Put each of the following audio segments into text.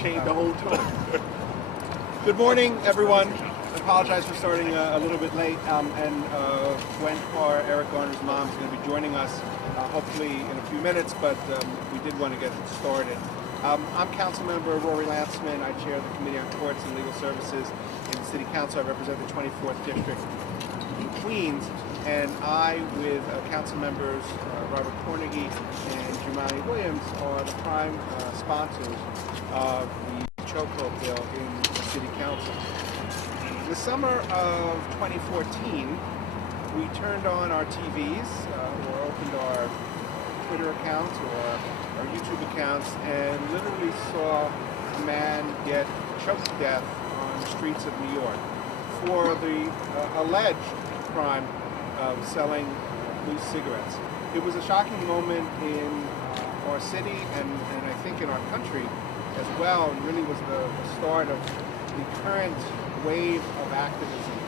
Chained the whole time. Good morning, everyone. I apologize for starting a little bit late. And Gwen Carr, Eric Garner's mom, is going to be joining us hopefully in a few minutes, but we did want to get started. I'm Councilmember Rory Lantzman. I chair the Committee on Courts and Legal Services in the City Council. I represent the 24th District in Queens, and I, with Council members Robert Cornegie and Jumani Williams, are the prime sponsors of the Chokehold bill in the City Council. In the summer of 2014, we turned on our TVs or opened our Twitter accounts or our YouTube accounts and literally saw a man get choked to death on the streets of New York for the alleged crime of selling loose cigarettes. It was a shocking moment in our city and I think in our country as well, and really was the start of the current wave of activism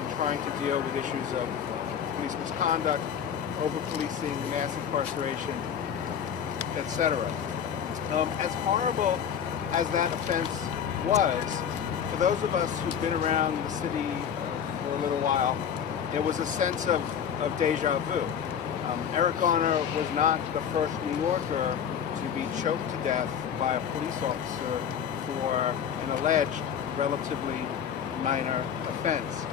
in trying to deal with issues of police misconduct, over-policing, mass incarceration, etc. As horrible as that offense was, for those of us who've been around the city for a little while, it was a sense of deja vu. Eric Garner was not the first New Yorker to be choked to death by a police officer for an alleged, relatively minor offense.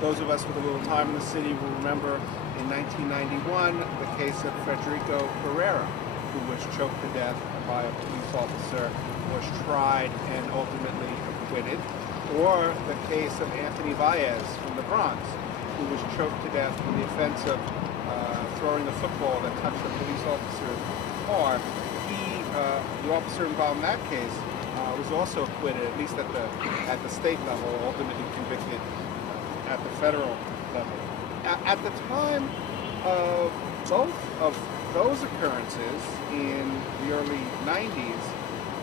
Those of us with a little time in the city will remember in 1991 the case of Federico Pereira, who was choked to death by a police officer, was tried and ultimately acquitted, or the case of Anthony Baez from the Bronx, who was choked to death for the offense of throwing a football that touched a police officer's car. The officer involved in that case was also acquitted, at least at the state level, ultimately convicted at the federal level. At the time of both of those occurrences in the early 90s,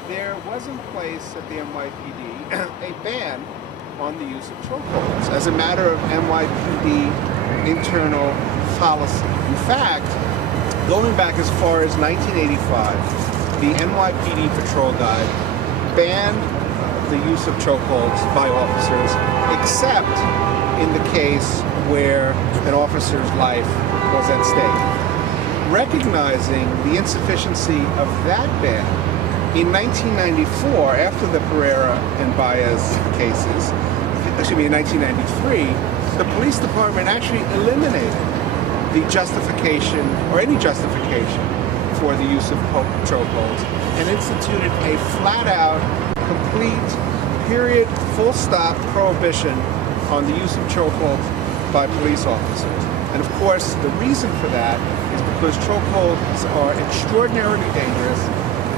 there was in place at the NYPD a ban on the use of chokeholds as a matter of NYPD internal policy. In fact, going back as far as 1985, the NYPD patrol guide banned the use of chokeholds by officers, except in the case where an officer's life was at stake. Recognizing the insufficiency of that ban, in 1994, after the Pereira and Baez cases, in 1993, the police department actually eliminated the justification, or any justification, for the use of chokeholds and instituted a flat-out, complete, period, full-stop prohibition on the use of chokeholds by police officers. And of course, the reason for that is because chokeholds are extraordinarily dangerous,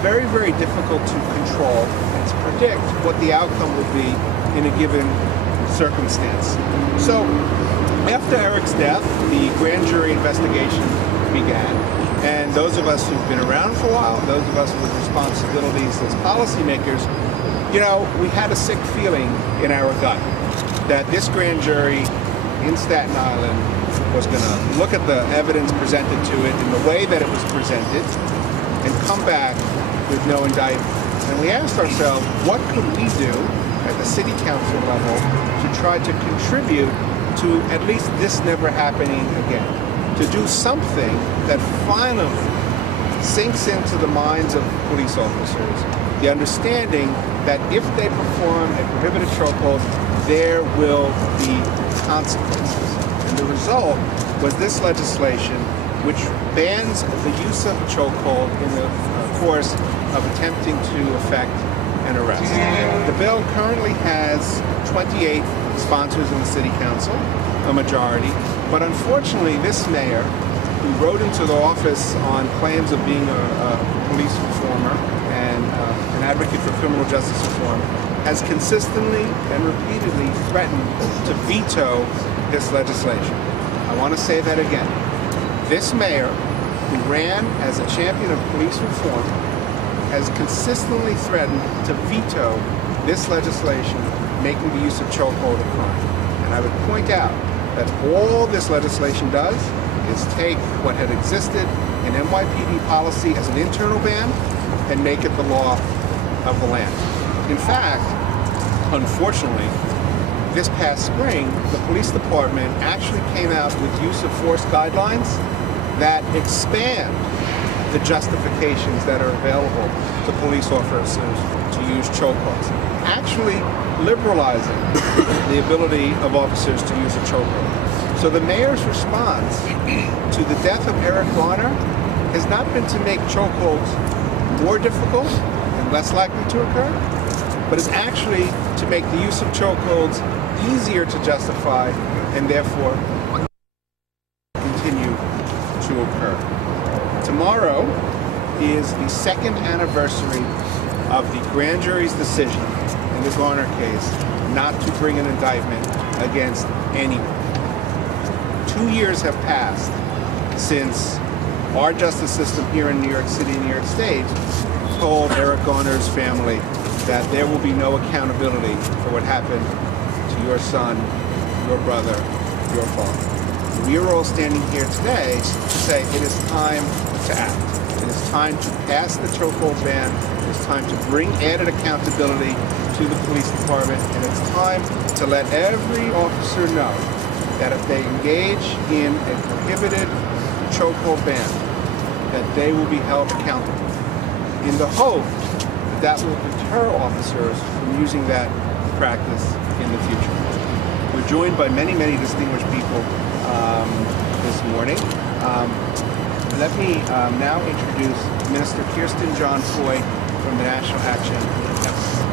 very, very difficult to control, and to predict what the outcome will be in a given circumstance. So, after Eric's death, the grand jury investigation began. And those of us who've been around for a while, those of us with responsibilities as policymakers, we had a sick feeling in our gut that this grand jury in Staten Island was going to look at the evidence presented to it in the way that it was presented and come back with no indictment. And we asked ourselves, what could we do at the city council level to try to contribute to at least this never happening again? To do something that finally sinks into the minds of police officers, the understanding that if they perform a prohibited chokehold, there will be consequences. And the result was this legislation which bans the use of a chokehold in the course of attempting to effect an arrest. The bill currently has 28 sponsors in the City Council, a majority, but unfortunately this mayor, who rode into the office on claims of being a police reformer and an advocate for criminal justice reform, has consistently and repeatedly threatened to veto this legislation. I want to say that again. This mayor, who ran as a champion of police reform, has consistently threatened to veto this legislation making the use of chokehold a crime. And I would point out that all this legislation does is take what had existed in NYPD policy as an internal ban and make it the law of the land. In fact, unfortunately, this past spring, the police department actually came out with use of force guidelines that expand the justifications that are available to police officers to use chokeholds, actually liberalizing the ability of officers to use a chokehold. So the mayor's response to the death of Eric Garner has not been to make chokeholds more difficult and less likely to occur, but is actually to make the use of chokeholds easier to justify and therefore continue to occur. Tomorrow is the second anniversary of the grand jury's decision in the Garner case not to bring an indictment against anyone. 2 years have passed since our justice system here in New York City and New York State told Eric Garner's family that there will be no accountability for what happened to your son, your brother, your father. We are all standing here today to say it is time to act. It is time to pass the chokehold ban. It is time to bring added accountability to the police department, and it's time to let every officer know that if they engage in a prohibited chokehold ban, that they will be held accountable, in the hope that will deter officers from using that practice in the future. We're joined by many, many distinguished people this morning. Let me now introduce Minister Kirsten John Foy from the National Action Network.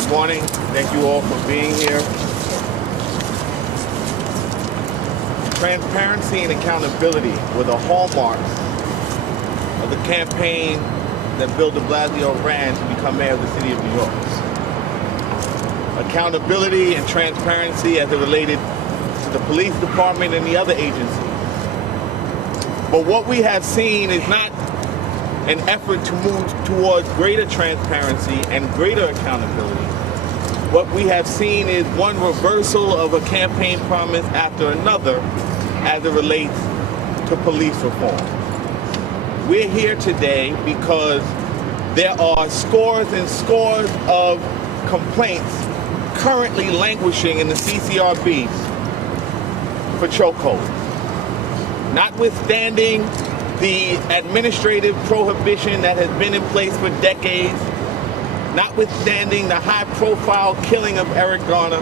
Good morning. Thank you all for being here. Transparency and accountability were the hallmarks of the campaign that Bill de Blasio ran to become mayor of the city of New York. Accountability and transparency as it related to the police department and the other agencies. But what we have seen is not an effort to move towards greater transparency and greater accountability. What we have seen is one reversal of a campaign promise after another as it relates to police reform. We're here today because there are scores and scores of complaints currently languishing in the CCRB for chokehold. Notwithstanding the administrative prohibition that has been in place for decades, notwithstanding the high-profile killing of Eric Garner,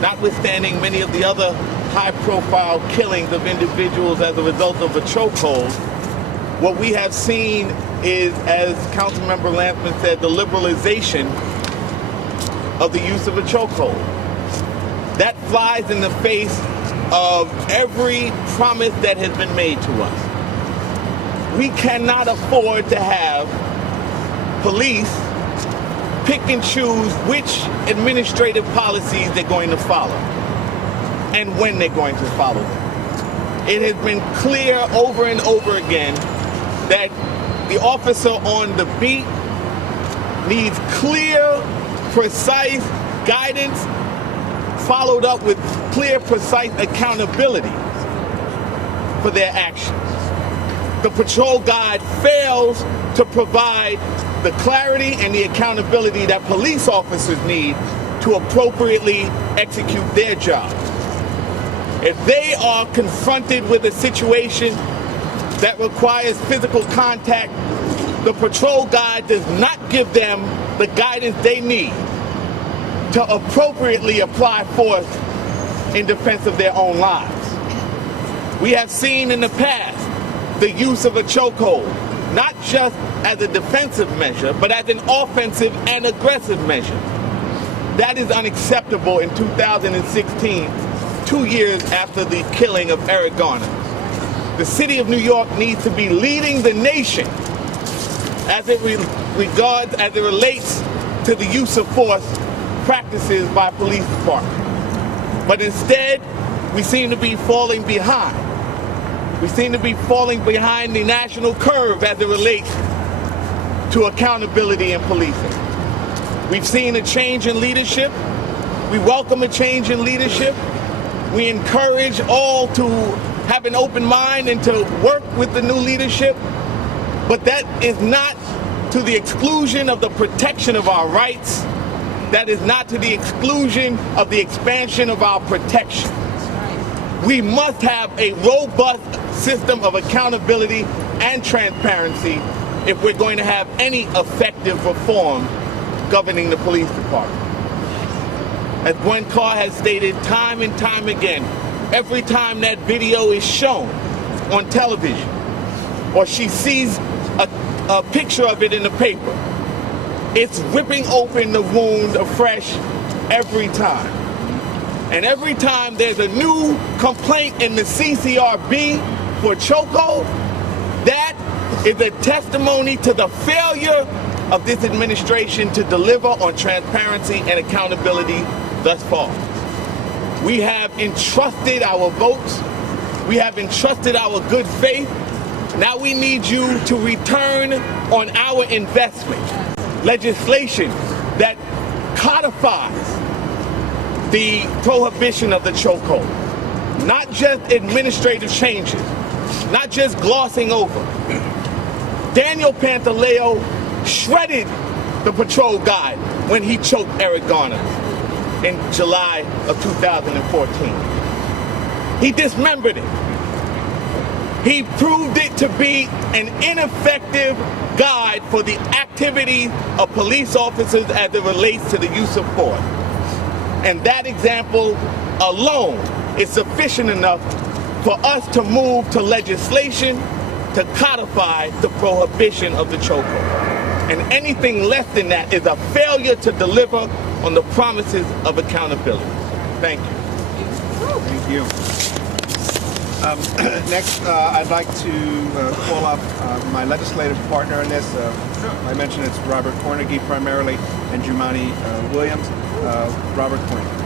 notwithstanding many of the other high-profile killings of individuals as a result of a chokehold, what we have seen is, as Councilmember Lansman said, the liberalization of the use of a chokehold. That flies in the face of every promise that has been made to us. We cannot afford to have police pick and choose which administrative policies they're going to follow and when they're going to follow them. It has been clear over and over again that the officer on the beat needs clear, precise guidance followed up with clear, precise accountability for their actions. The patrol guide fails to provide the clarity and the accountability that police officers need to appropriately execute their job. If they are confronted with a situation that requires physical contact, the patrol guide does not give them the guidance they need to appropriately apply force in defense of their own lives. We have seen in the past the use of a chokehold, not just as a defensive measure, but as an offensive and aggressive measure. That is unacceptable in 2016, 2 years after the killing of Eric Garner. The city of New York needs to be leading the nation as it relates to the use of force practices by police departments. But instead, we seem to be falling behind. We seem to be falling behind the national curve as it relates to accountability in policing. We've seen a change in leadership. We welcome a change in leadership. We encourage all to have an open mind and to work with the new leadership. But that is not to the exclusion of the protection of our rights. That is not to the exclusion of the expansion of our protection. We must have a robust system of accountability and transparency if we're going to have any effective reform governing the police department. As Gwen Carr has stated time and time again, every time that video is shown on television or she sees a picture of it in the paper, it's ripping open the wound afresh every time. And every time there's a new complaint in the CCRB for chokehold, that is a testimony to the failure of this administration to deliver on transparency and accountability thus far. We have entrusted our votes. We have entrusted our good faith. Now we need you to return on our investment. Legislation that codifies the prohibition of the chokehold. Not just administrative changes, not just glossing over. Daniel Pantaleo shredded the patrol guide when he choked Eric Garner in July of 2014. He dismembered it. He proved it to be an ineffective guide for the activities of police officers as it relates to the use of force. And that example alone is sufficient enough for us to move to legislation to codify the prohibition of the chokehold. And anything less than that is a failure to deliver on the promises of accountability. Thank you. Thank you. Next, I'd like to call up my legislative partner in this. I mentioned it's Robert Cornegie primarily and Jumani Williams. Robert Cornegie.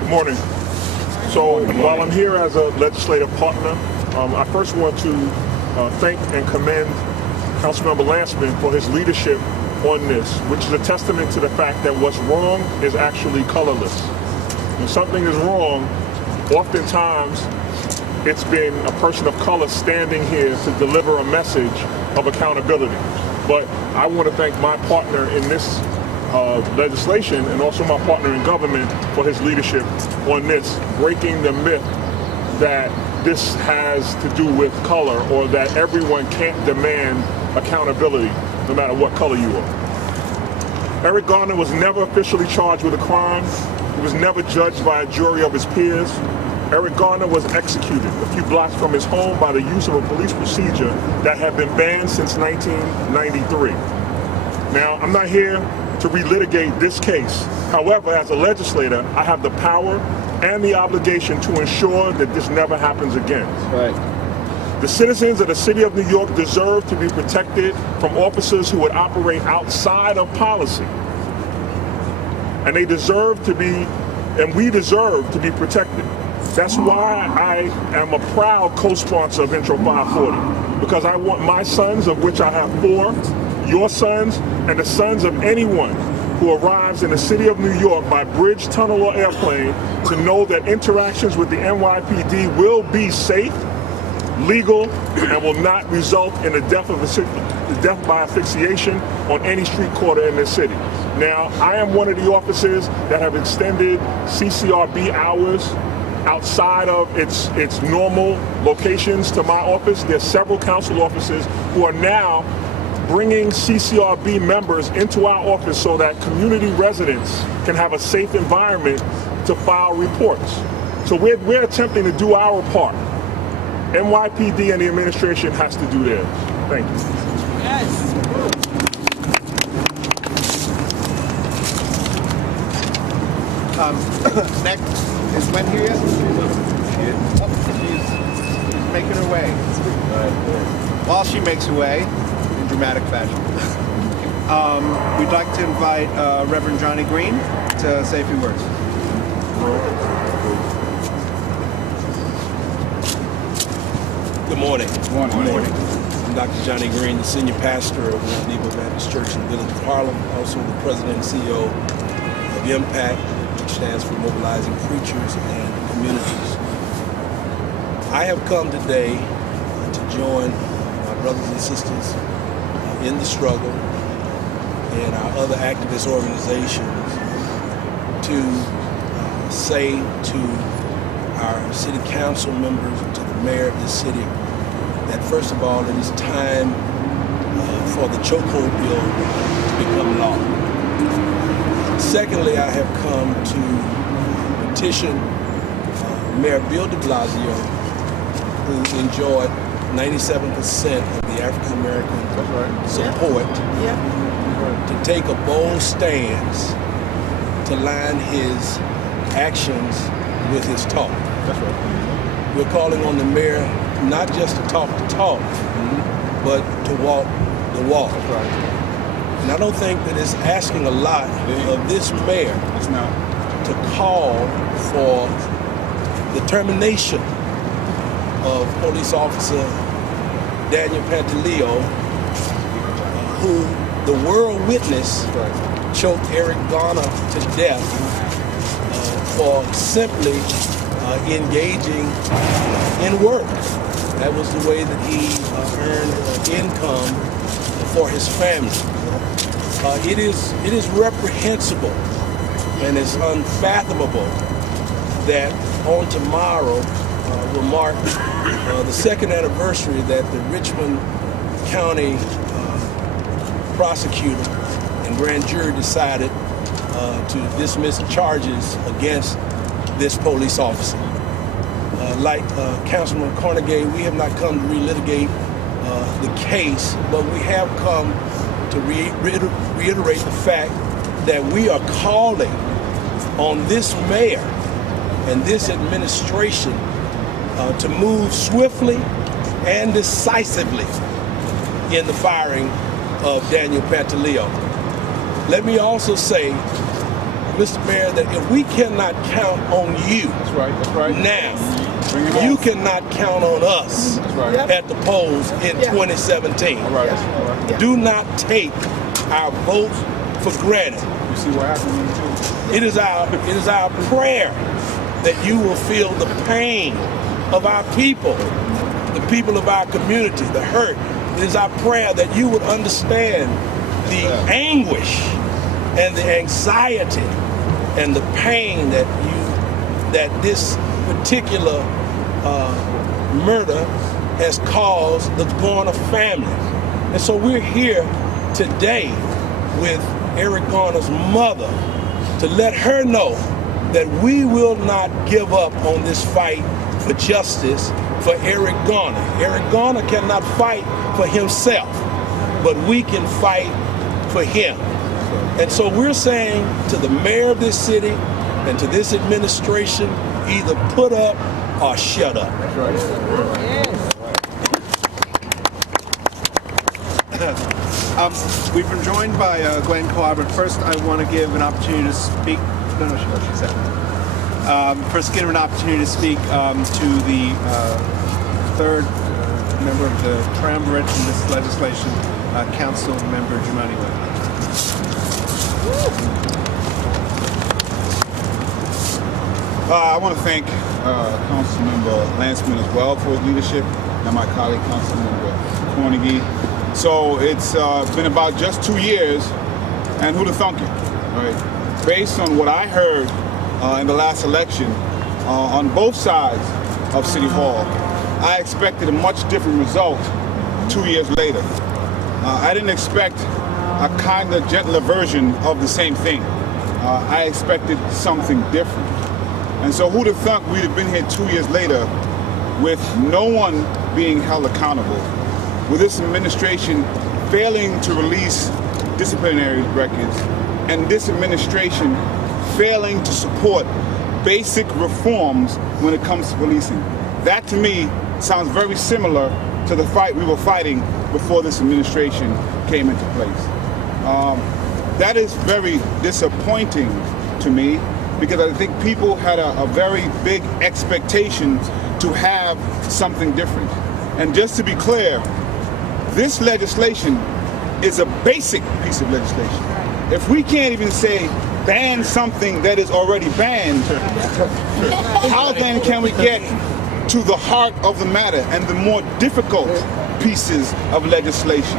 Good morning. So while I'm here as a legislative partner, I first want to thank and commend Councilmember Lansman for his leadership on this, which is a testament to the fact that what's wrong is actually colorless. When something is wrong, oftentimes it's been a person of color standing here to deliver a message of accountability. But I want to thank my partner in this legislation and also my partner in government for his leadership on this, breaking the myth that this has to do with color or that everyone can't demand accountability no matter what color you are. Eric Garner was never officially charged with a crime. He was never judged by a jury of his peers. Eric Garner was executed a few blocks from his home by the use of a police procedure that had been banned since 1993. Now, I'm not here to relitigate this case. However, as a legislator, I have the power and the obligation to ensure that this never happens again. Right. The citizens of the city of New York deserve to be protected from officers who would operate outside of policy. And they deserve to be, and we deserve to be protected. That's why I am a proud co-sponsor of Intro 540, because I want my sons, of which I have 4, your sons, and the sons of anyone who arrives in the city of New York by bridge, tunnel, or airplane to know that interactions with the NYPD will be safe, legal, and will not result in the death by asphyxiation on any street corner in this city. Now, I am one of the officers that have extended CCRB hours outside of its normal locations to my office. There's several council officers who are now bringing CCRB members into our office so that community residents can have a safe environment to file reports. So we're attempting to do our part. NYPD and the administration has to do theirs. Thank you. Yes. Next is Gwen here yet? She's making her way. While she makes her way, in dramatic fashion, we'd like to invite Reverend Johnny Green to say a few words. Good morning. Good morning. I'm Dr. Johnny Green, the senior pastor of Mount Nebo Baptist Church in the village of Harlem, also the president and CEO of Impact, which stands for Mobilizing Preachers and Communities. I have come today to join my brothers and sisters in the struggle and our other activist organizations to say to our city council members and to the mayor of this city that first of all, it is time for the Chokehold bill to become law. Secondly, I have come to petition Mayor Bill de Blasio, who enjoyed 97% of the African American support, to take a bold stance to line his actions with his talk. That's right. We're calling on the mayor not just to talk the talk, but to walk the walk. That's right. And I don't think that it's asking a lot of this mayor It's not. to call for the termination of police officer Daniel Pantaleo, who the world witness choked Eric Garner to death for simply engaging in work. That was the way that he earned income for his family. It is reprehensible and it's unfathomable that on tomorrow will mark the second anniversary that the Richmond County prosecutor and grand jury decided to dismiss charges against this police officer. Like Councilman Carnegie, we have not come to relitigate the case, but we have come to reiterate the fact that we are calling on this mayor and this administration to move swiftly and decisively in the firing of Daniel Pantaleo. Let me also say, Mr. Mayor, that if we cannot count on you now, you cannot count on us at the polls in 2017. Do not take our vote for granted. You see what happened? It is our prayer that you will feel the pain of our people, the people of our community, the hurt. It is our prayer that you would understand the anguish and the anxiety and the pain that this particular murder has caused the Garner family. And so we're here today with Eric Garner's mother to let her know that we will not give up on this fight for justice for Eric Garner. Eric Garner cannot fight for himself, but we can fight for him. And so we're saying to the mayor of this city and to this administration, either put up or shut up. We've been joined by Gwen Carr, but first I want to give an opportunity to speak. She said. First, give an opportunity to speak to the third member of the triumvirate in this legislation, Council Member Jumani Webb. I want to thank Councilmember Lansman as well for his leadership, and my colleague Councilmember Carnegie. So it's been about just 2 years, and who'd have thunk it, right? Based on what I heard in the last election on both sides of City Hall, I expected a much different result 2 years later. I didn't expect a kind of gentler version of the same thing. I expected something different. And so who'd have thunk we'd have been here 2 years later with no one being held accountable, with this administration failing to release disciplinary records, and this administration failing to support basic reforms when it comes to policing. That to me sounds very similar to the fight we were fighting before this administration came into place. That is very disappointing to me, because I think people had a very big expectation to have something different. And just to be clear, this legislation is a basic piece of legislation. If we can't even say ban something that is already banned, how then can we get to the heart of the matter and the more difficult pieces of legislation.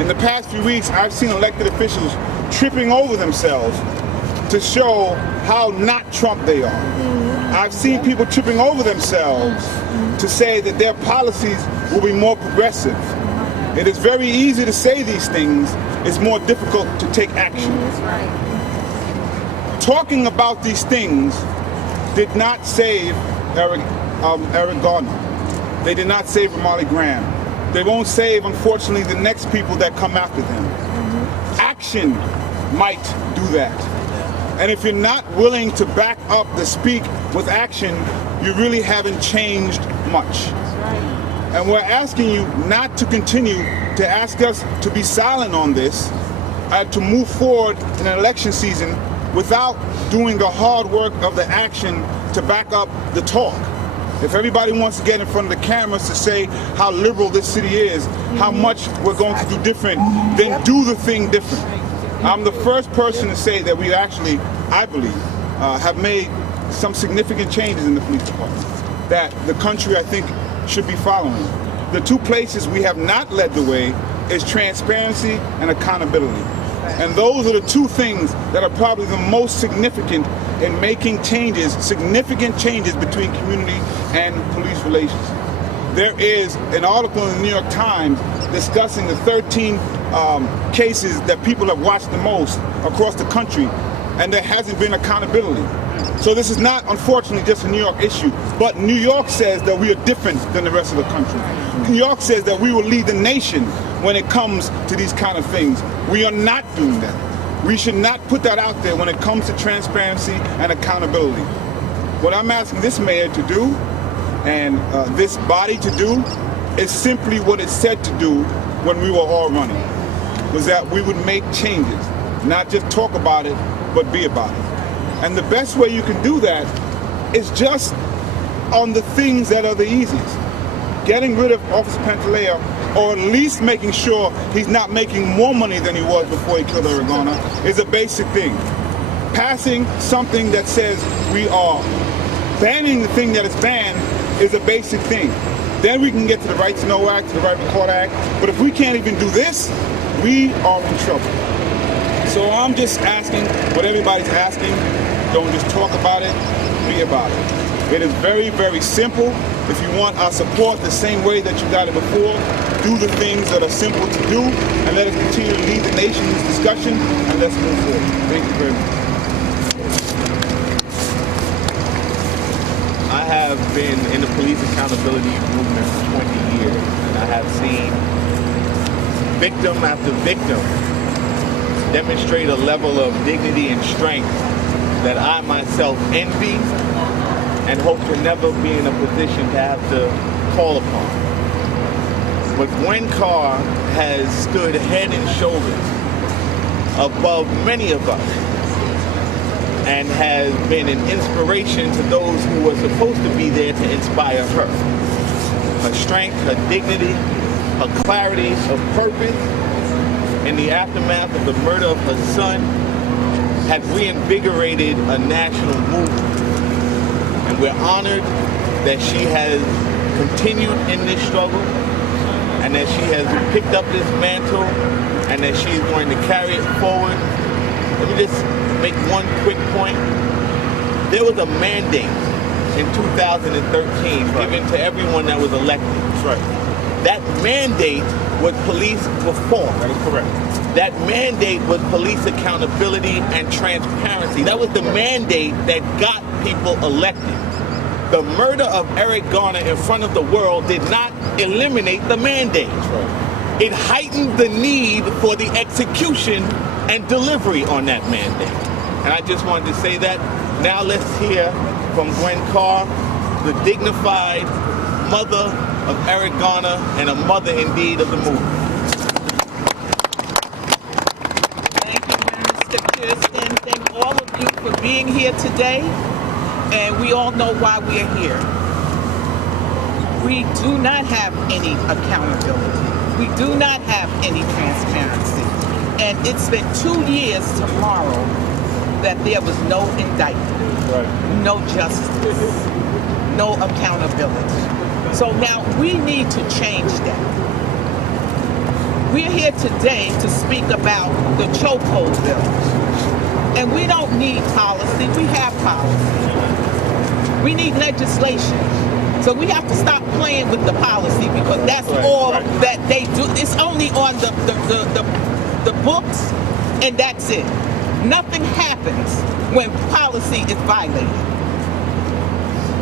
In the past few weeks, I've seen elected officials tripping over themselves to show how not Trump they are. I've seen people tripping over themselves to say that their policies will be more progressive. It is very easy to say these things. It's more difficult to take action. Talking about these things did not save Eric Garner. They did not save Ramali Graham. They won't save, unfortunately, the next people that come after them. Action might do that. And if you're not willing to back up the speak with action, you really haven't changed much. And we're asking you not to continue to ask us to be silent on this, to move forward in an election season without doing the hard work of the action to back up the talk. If everybody wants to get in front of the cameras to say how liberal this city is, how much we're going to do different, then do the thing different. I'm the first person to say that we actually, I believe, have made some significant changes in the police department that the country, I think, should be following. The two places we have not led the way is transparency and accountability. And those are the two things that are probably the most significant in making changes, significant changes between community and police relations. There is an article in the New York Times discussing the 13 cases that people have watched the most across the country, and there hasn't been accountability. So this is not, unfortunately, just a New York issue, but New York says that we are different than the rest of the country. New York says that we will lead the nation when it comes to these kind of things. We are not doing that. We should not put that out there when it comes to transparency and accountability. What I'm asking this mayor to do and this body to do is simply what it said to do when we were all running, was that we would make changes, not just talk about it, but be about it. And the best way you can do that is just on the things that are the easiest. Getting rid of Officer Pantaleo, or at least making sure he's not making more money than he was before he killed Eric Garner, is a basic thing. Passing something that says we are banning the thing that is banned is a basic thing. Then we can get to the Right to Know Act, to the Right to Record Act. But if we can't even do this, we are in trouble. So I'm just asking what everybody's asking. Don't just talk about it, be about it. It is very, very simple. If you want our support the same way that you got it before, do the things that are simple to do, and let us continue to lead the nation in this discussion, and let's move forward. Thank you very much. I have been in the police accountability movement for 20 years, and I have seen victim after victim demonstrate a level of dignity and strength that I myself envy and hope to never be in a position to have to call upon. But Gwen Carr has stood head and shoulders above many of us and has been an inspiration to those who were supposed to be there to inspire her. Her strength, her dignity, her clarity of purpose in the aftermath of the murder of her son had reinvigorated a national movement. And we're honored that she has continued in this struggle and that she has picked up this mantle and that she's going to carry it forward. Let me just make one quick point. There was a mandate in 2013 given to everyone that was elected. That's right. That mandate was police reform. That is correct. That mandate was police accountability and transparency. That was the mandate that got people elected. The murder of Eric Garner in front of the world did not eliminate the mandate. That's right. It heightened the need for the execution and delivery on that mandate. And I just wanted to say that. Now let's hear from Gwen Carr, the dignified mother of Eric Garner and a mother indeed of the movement. Thank you, Mr. Kirsten. Thank all of you for being here today. And we all know why we are here. We do not have any accountability. We do not have any transparency. And it's been 2 years tomorrow that there was no indictment, Right. no justice. no accountability. So now we need to change that. We're here today to speak about the chokehold bill. And we don't need policy, we have policy. We need legislation. So we have to stop playing with the policy because that's all that they do. It's only on the books and that's it. Nothing happens when policy is violated.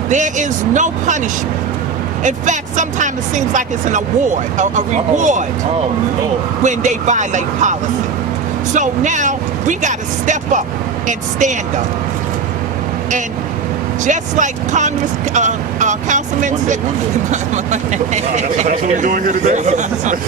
There is no punishment. In fact, sometimes it seems like it's an award, a reward when they violate policy. So now we got to step up and stand up. And just like Congress, Councilman said, That's what we're doing here today.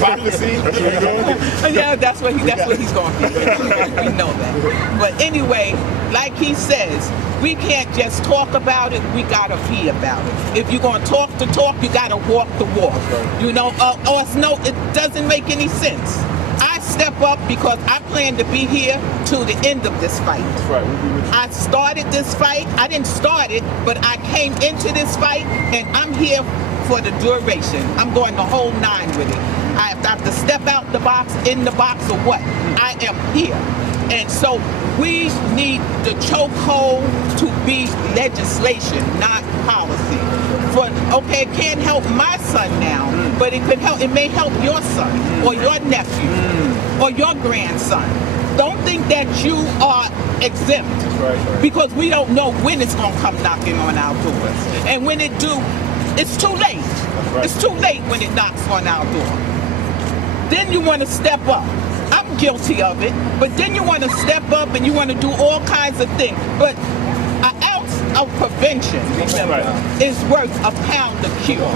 Policy. That's what we're doing. yeah, that's what he's going to do. We know that. But anyway, like he says, we can't just talk about it. We gotta be about it. If you're gonna talk the talk, you gotta walk the walk. You know, or it's no, it doesn't make any sense. I step up because I plan to be here to the end of this fight. That's right. We'll be with you. I started this fight. I didn't start it, but I came into this fight, and I'm here for the duration. I'm going the whole 9 with it. I have to step out the box, in the box, or what? I am here. And so we need the chokehold to be legislation, not policy. It can't help my son now, but it may help your son or your nephew or your grandson. Don't think that you are exempt because we don't know when it's going to come knocking on our doors. And when it do, it's too late. It's too late when it knocks on our door. Then you want to step up. I'm guilty of it, but then you want to step up and you want to do all kinds of things. But an ounce of prevention, remember, is worth a pound of cure.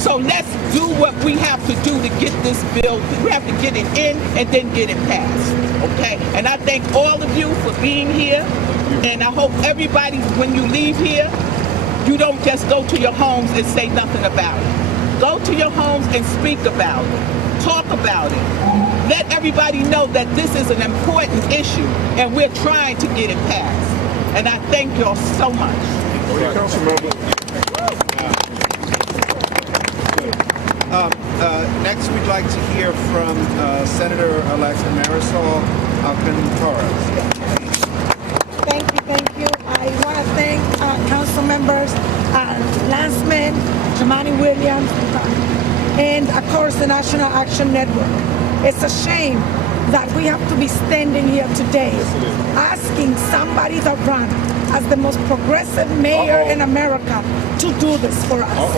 So let's do what we have to do to get this bill. We have to get it in and then get it passed. Okay? And I thank all of you for being here. And I hope everybody, when you leave here, you don't just go to your homes and say nothing about it. Go to your homes and speak about it. Talk about it. Let everybody know that this is an important issue and we're trying to get it passed. And I thank y'all so much. Next, we'd like to hear from Senator-elect Marisol Alcantara. Thank you. I want to thank council members, Lanceman, Jamani Williams, and of course the National Action Network. It's a shame that we have to be standing here today asking somebody to run as the most progressive mayor in America to do this for us.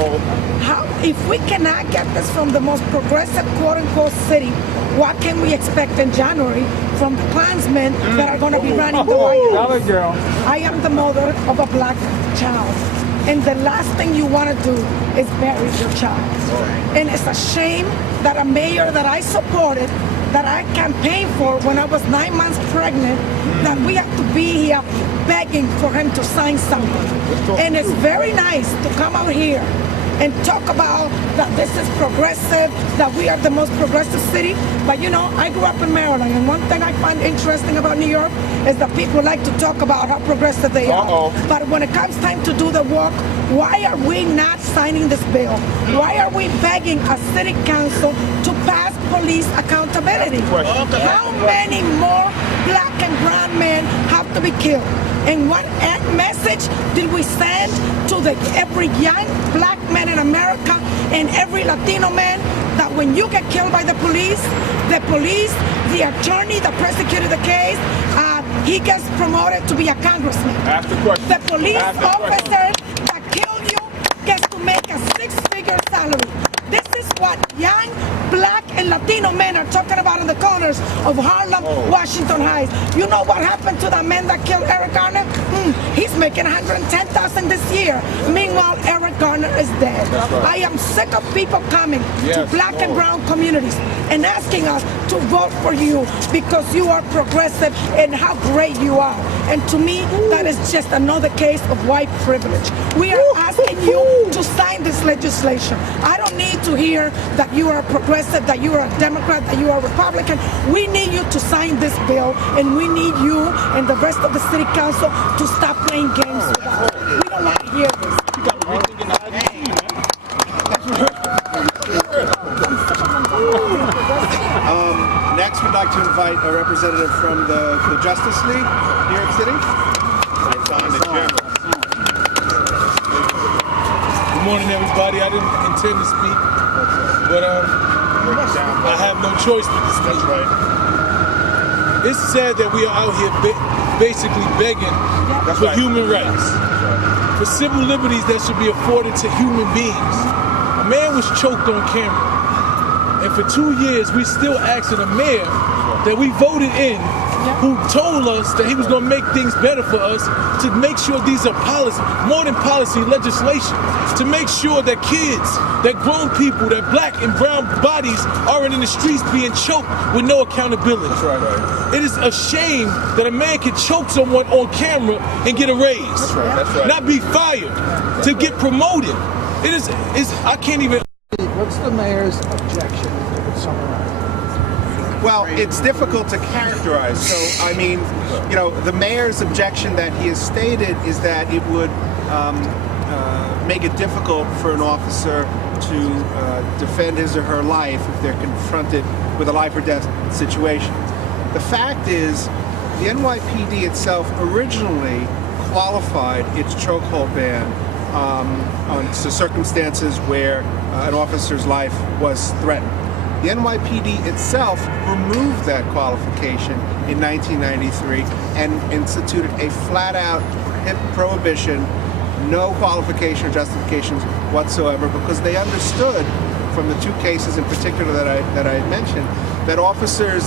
How, if we cannot get this from the most progressive quote-unquote city, what can we expect in January from the Klansmen that are going to be running the White House? I am the mother of a black child. And the last thing you want to do is bury your child. And it's a shame that a mayor that I supported, that I campaigned for when I was 9 months pregnant, that we have to be here begging for him to sign something. And it's very nice to come out here and talk about that this is progressive, that we are the most progressive city. But you know, I grew up in Maryland, and one thing I find interesting about New York is that people like to talk about how progressive they are. But when it comes time to do the work, why are we not signing this bill? Why are we begging a city council to pass police accountability? How many more black and brown men have to be killed? And what message did we send to every young black man in America and every Latino man that when you get killed by the police, the attorney that prosecuted the case, he gets promoted to be a congressman. Ask the question. The police officer that killed you gets to make a 6-figure salary. This is what young black and Latino men are talking about in the corners of Harlem, Washington Heights. You know what happened to the man that killed Eric Garner? He's making $110,000 this year. Meanwhile, Eric Garner is dead. I am sick of people coming to black and brown communities and asking us to vote for you because you are progressive and how great you are. And to me, that is just another case of white privilege. We are asking you to sign this legislation. I don't need to hear that you are a progressive, that you are a Democrat, that you are a Republican. We need you to sign this bill, and we need you and the rest of the city council to stop playing games with us. We don't want to hear this. to invite a representative from the Justice League, New York City. Good morning, everybody. I didn't intend to speak, but I have no choice but to speak. That's right. It's sad that we are out here basically begging for human rights, for civil liberties that should be afforded to human beings. A man was choked on camera, and for 2 years we still asking a mayor that we voted in, who told us that he was going to make things better for us, to make sure these are policy, more than policy, legislation, to make sure that kids, that grown people, that black and brown bodies aren't in the streets being choked with no accountability. That's right. It is a shame that a man can choke someone on camera and get a raise. That's right. Not be fired, to get promoted. I can't even. What's the mayor's objection, if you could summarize? Well, it's difficult to characterize. So, I mean, the mayor's objection that he has stated is that it would make it difficult for an officer to defend his or her life if they're confronted with a life or death situation. The fact is, the NYPD itself originally qualified its chokehold ban on circumstances where an officer's life was threatened. The NYPD itself removed that qualification in 1993 and instituted a flat-out prohibition, no qualification or justifications whatsoever, because they understood from the two cases in particular that I mentioned that officers,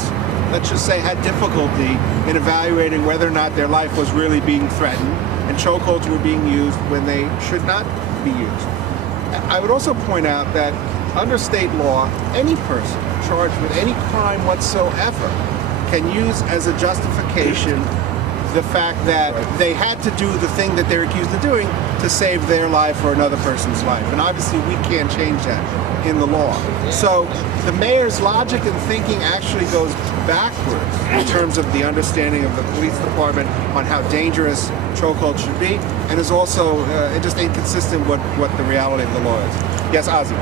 let's just say, had difficulty in evaluating whether or not their life was really being threatened, and chokeholds were being used when they should not be used. I would also point out that under state law, any person charged with any crime whatsoever can use as a justification the fact that they had to do the thing that they're accused of doing to save their life or another person's life. And obviously we can't change that in the law. So the mayor's logic and thinking actually goes backwards in terms of the understanding of the police department on how dangerous chokehold should be, and is also just inconsistent with what the reality of the law is. Yes, Ozzy.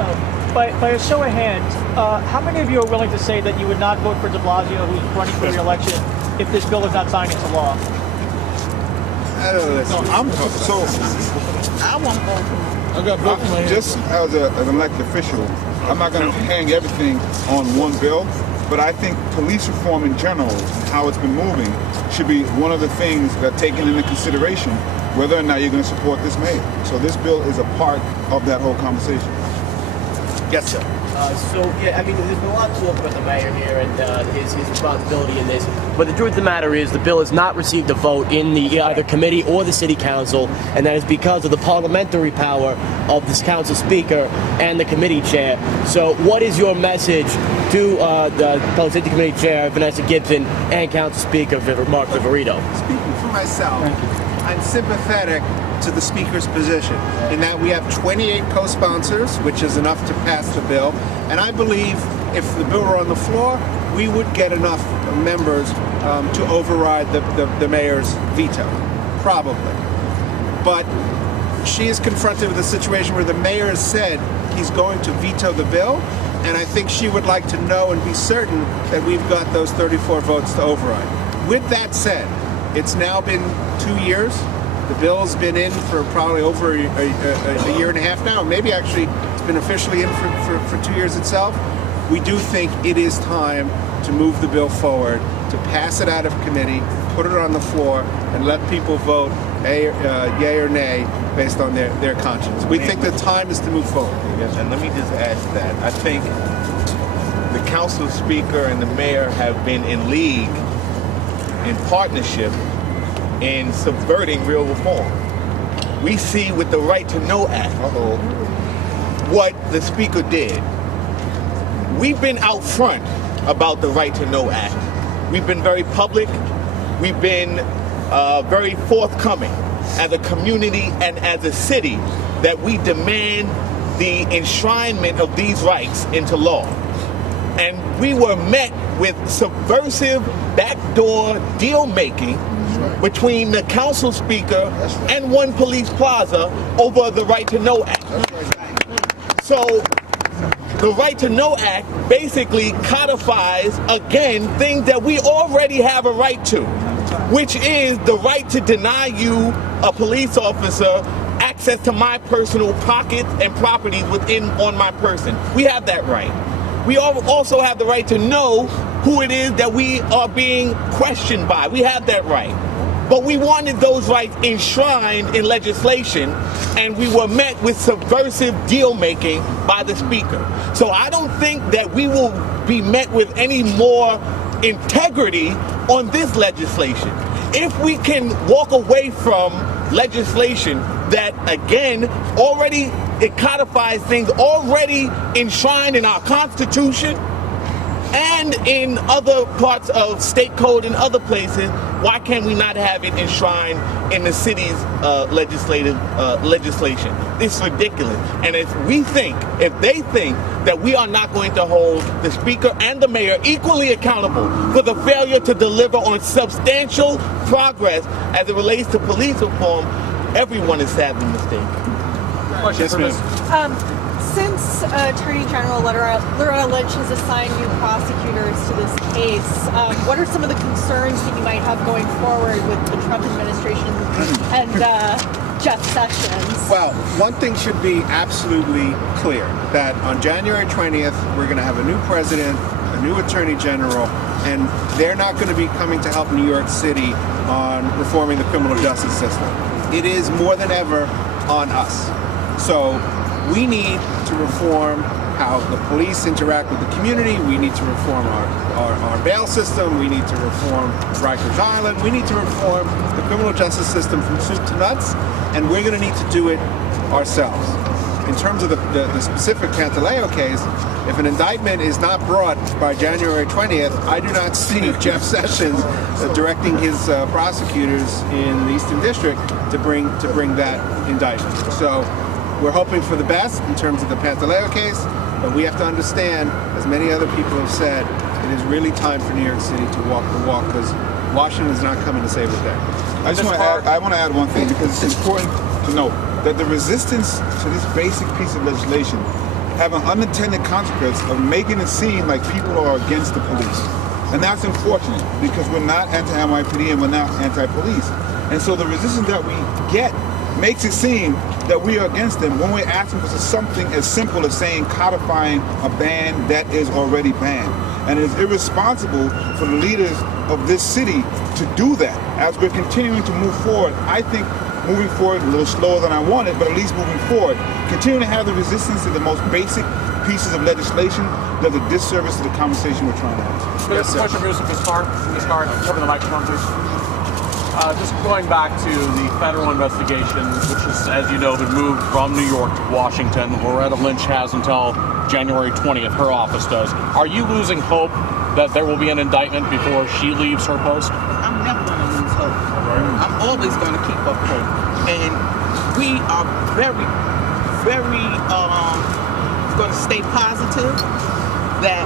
By a show of hands, how many of you are willing to say that you would not vote for de Blasio, who's running for re-election, if this bill is not signed into law? I don't know. I won't vote for I got both of my hands. Just as an elected official, I'm not going to hang everything on one bill, but I think police reform in general, how it's been moving, should be one of the things that taken into consideration whether or not you're going to support this mayor. So this bill is a part of that whole conversation. Yes, sir. There's been a lot of talk about the mayor here and his responsibility in this. But the truth of the matter is the bill has not received a vote in the either committee or the city council, and that is because of the parliamentary power of this council speaker and the committee chair. So what is your message to the Public Safety Committee Chair, Vanessa Gibson, and Council Speaker, Mark Viverito? Speaking for myself, I'm sympathetic to the Speaker's position in that we have 28 co-sponsors, which is enough to pass the bill, and I believe if the bill were on the floor, we would get enough members to override the mayor's veto, probably. But she is confronted with a situation where the mayor has said he's going to veto the bill, and I think she would like to know and be certain that we've got those 34 votes to override. With that said, it's now been 2 years. The bill's been in for probably over a year and a half now. Maybe actually it's been officially in for 2 years itself. We do think it is time to move the bill forward, to pass it out of committee, put it on the floor, and let people vote yay or nay based on their conscience. We think the time is to move forward. Yes, and let me just add to that. I think the council speaker and the mayor have been in league, in partnership, in subverting real reform. We see with the Right to Know Act what the speaker did. We've been out front about the Right to Know Act. We've been very public. We've been very forthcoming as a community and as a city that we demand the enshrinement of these rights into law. And we were met with subversive backdoor deal making between the council speaker and One Police Plaza over the Right to Know Act. So The Right to Know Act basically codifies, again, things that we already have a right to, which is the right to deny you, a police officer, access to my personal pockets and properties on my person. We have that right. We also have the right to know who it is that we are being questioned by. We have that right. But we wanted those rights enshrined in legislation, and we were met with subversive deal-making by the Speaker. So I don't think that we will be met with any more integrity on this legislation. If we can walk away from legislation that, again, already it codifies things already enshrined in our Constitution and in other parts of state code and other places, why can't we not have it enshrined in the city's legislation? It's ridiculous. And if they think that we are not going to hold the Speaker and the Mayor equally accountable for the failure to deliver on substantial progress as it relates to police reform, everyone is sadly mistaken. Yes, ma'am. Since Attorney General Loretta Lynch has assigned new prosecutors to this case, what are some of the concerns that you might have going forward with the Trump administration and Jeff Sessions? Well, one thing should be absolutely clear, that on January 20th, we're going to have a new president, a new attorney general, and they're not going to be coming to help New York City on reforming the criminal justice system. It is more than ever on us. So we need to reform how the police interact with the community. We need to reform our bail system. We need to reform Rikers Island. We need to reform the criminal justice system from soup to nuts, and we're going to need to do it ourselves. In terms of the specific Pantaleo case, if an indictment is not brought by January 20th, I do not see Jeff Sessions directing his prosecutors in the Eastern District to bring that indictment. So we're hoping for the best in terms of the Pantaleo case, but we have to understand, as many other people have said, it is really time for New York City to walk the walk, because Washington is not coming to save the day. I want to add one thing, because it's important to note that the resistance to this basic piece of legislation have an unintended consequence of making it seem like people are against the police. And that's unfortunate, because we're not anti-NYPD and we're not anti-police. And so the resistance that we get makes it seem that we are against them when we're asking for something as simple as saying codifying a ban that is already banned. And it is irresponsible for the leaders of this city to do that. As we're continuing to move forward, I think moving forward a little slower than I wanted, but at least moving forward, continuing to have the resistance to the most basic pieces of legislation does a disservice to the conversation we're trying to have. Yes, question for Ms. Carr, over the microphone, please. Just going back to the federal investigation, which is, as you know, been moved from New York to Washington. Loretta Lynch has until January 20th, her office does. Are you losing hope that there will be an indictment before she leaves her post? I'm never going to lose hope. I'm always going to keep up hope. And we are very, very going to stay positive that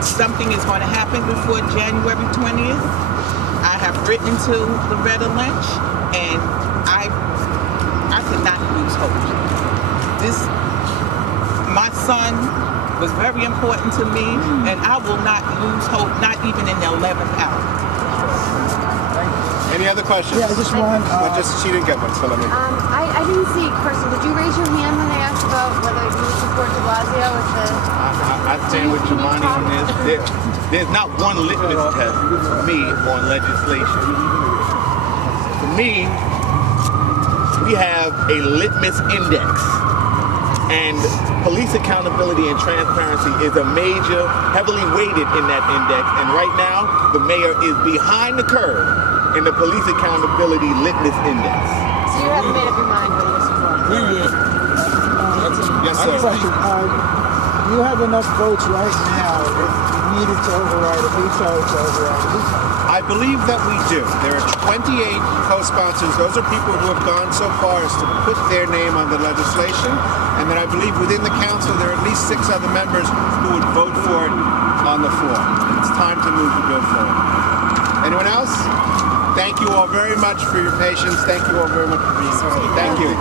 something is going to happen before January 20th. I have written to Loretta Lynch, and I cannot lose hope. My son was very important to me, and I will not lose hope, not even in the 11th hour. Any other questions? Yeah, just one. She didn't get one, so let me. I didn't see a person. Did you raise your hand when I asked about whether you support de Blasio with the... I stand with Jemani on this. There's not one litmus test for me on legislation. For me, we have a litmus index. And police accountability and transparency is a major, heavily weighted in that index. And right now, the mayor is behind the curve in the police accountability litmus index. So you haven't made up your mind whether you support. Yes, sir. Question. Do you have enough votes right now if you needed to override a veto to override a veto? I believe that we do. There are 28 co-sponsors. Those are people who have gone so far as to put their name on the legislation. And then I believe within the council there are at least 6 other members who would vote for it on the floor. It's time to move the bill forward. Anyone else? Thank you all very much for your patience. Thank you all very much for being here. Thank you.